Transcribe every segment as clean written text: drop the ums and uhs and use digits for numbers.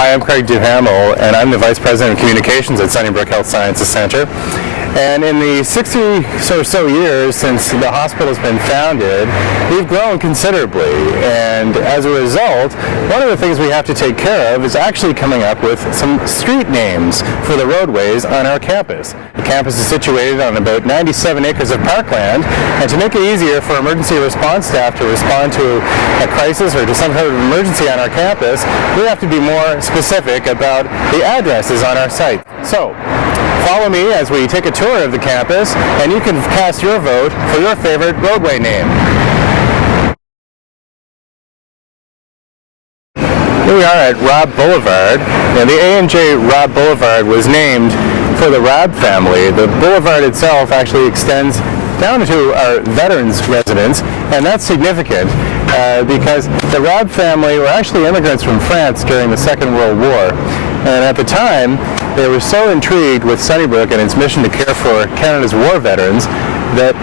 Hi, I'm Craig Duhamel, and I'm the Vice President of Communications at Sunnybrook Health Sciences Center. And in the 60 or so years since the hospital's been founded, we've grown considerably. And as a result, one of the things we have to take care of is actually coming up with some street names for the roadways on our campus. The campus is situated on about 97 acres of parkland, and to make it easier for emergency response staff to respond to a crisis or to some sort of emergency on our campus, we have to be more specific about the addresses on our site. So, follow me as we take a tour of the campus, and you can cast your vote for your favorite roadway name. Here we are at Robb Boulevard, and the A&J Robb Boulevard was named for the Robb family. The boulevard itself actually extends down to our veterans' residence, and that's significant because the Robb family were actually immigrants from France during the Second World War. And at the time, they were so intrigued with Sunnybrook and its mission to care for Canada's war veterans that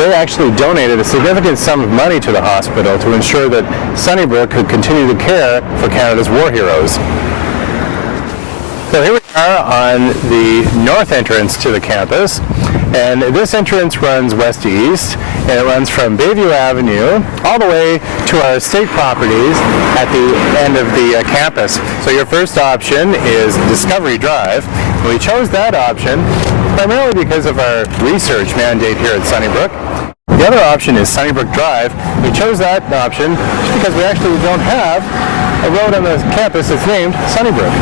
they actually donated a significant sum of money to the hospital to ensure that Sunnybrook could continue to care for Canada's war heroes. So here we are on the north entrance to the campus, and this entrance runs west to east, and it runs from Bayview Avenue all the way to our state properties at the end of the campus. So your first option is Discovery Drive. We chose that option primarily because of our research mandate here at Sunnybrook. The other option is Sunnybrook Drive. We chose that option just because we actually don't have a road on the campus that's named Sunnybrook.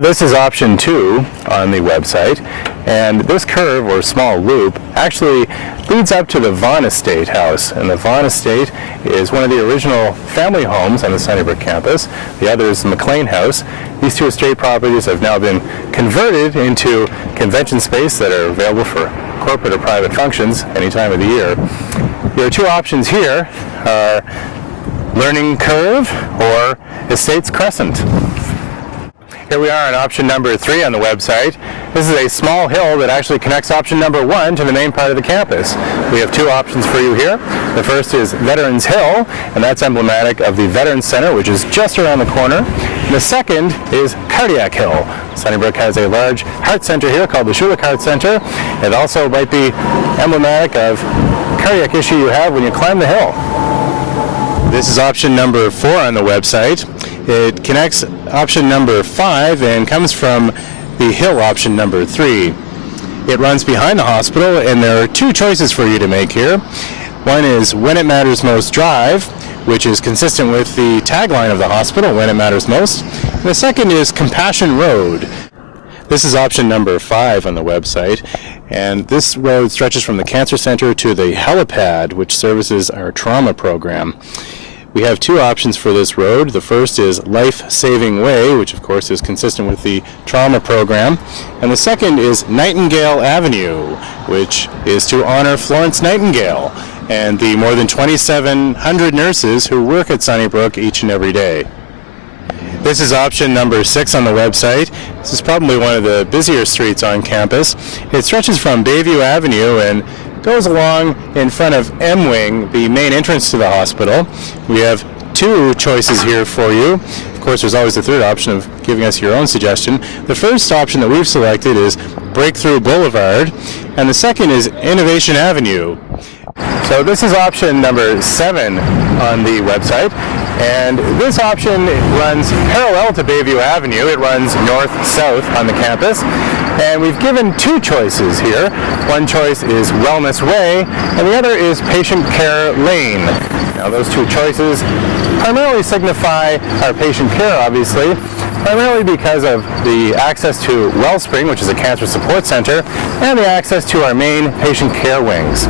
This is option 2 on the website, and this curve or small loop actually leads up to the Vaughan Estate house, and the Vaughan Estate is one of the original family homes on the Sunnybrook campus. The other is the McLean House. These two estate properties have now been converted into convention space that are available for corporate or private functions any time of the year. Your two options here are Learning Curve or Estates Crescent. Here we are on option number 3 on the website. This is a small hill that actually connects option number 1 to the main part of the campus. We have two options for you here. The first is Veterans Hill, and that's emblematic of the Veterans Center, which is just around the corner. And the second is Cardiac Hill. Sunnybrook has a large heart center here called the Schulich Heart Center. It also might be emblematic of cardiac issue you have when you climb the hill. This is option number 4 on the website. It connects option number 5 and comes from the hill option number 3. It runs behind the hospital, and there are two choices for you to make here. One is When It Matters Most Drive, which is consistent with the tagline of the hospital, When It Matters Most. And the second is Compassion Road. This is option number 5 on the website, and this road stretches from the Cancer Center to the helipad, which services our trauma program. We have two options for this road. The first is Life Saving Way, which of course is consistent with the trauma program. And the second is Nightingale Avenue, which is to honor Florence Nightingale and the more than 2,700 nurses who work at Sunnybrook each and every day. This is option number 6 on the website. This is probably one of the busier streets on campus. It stretches from Bayview Avenue and goes along in front of M-Wing, the main entrance to the hospital. We have two choices here for you. Of course, there's always the third option of giving us your own suggestion. The first option that we've selected is Breakthrough Boulevard, and the second is Innovation Avenue. So this is option number 7 on the website, and this option runs parallel to Bayview Avenue. It runs north-south on the campus, and we've given two choices here. One choice is Wellness Way, and the other is Patient Care Lane. Now those two choices primarily signify our patient care, obviously, primarily because of the access to Wellspring, which is a cancer support center, and the access to our main patient care wings.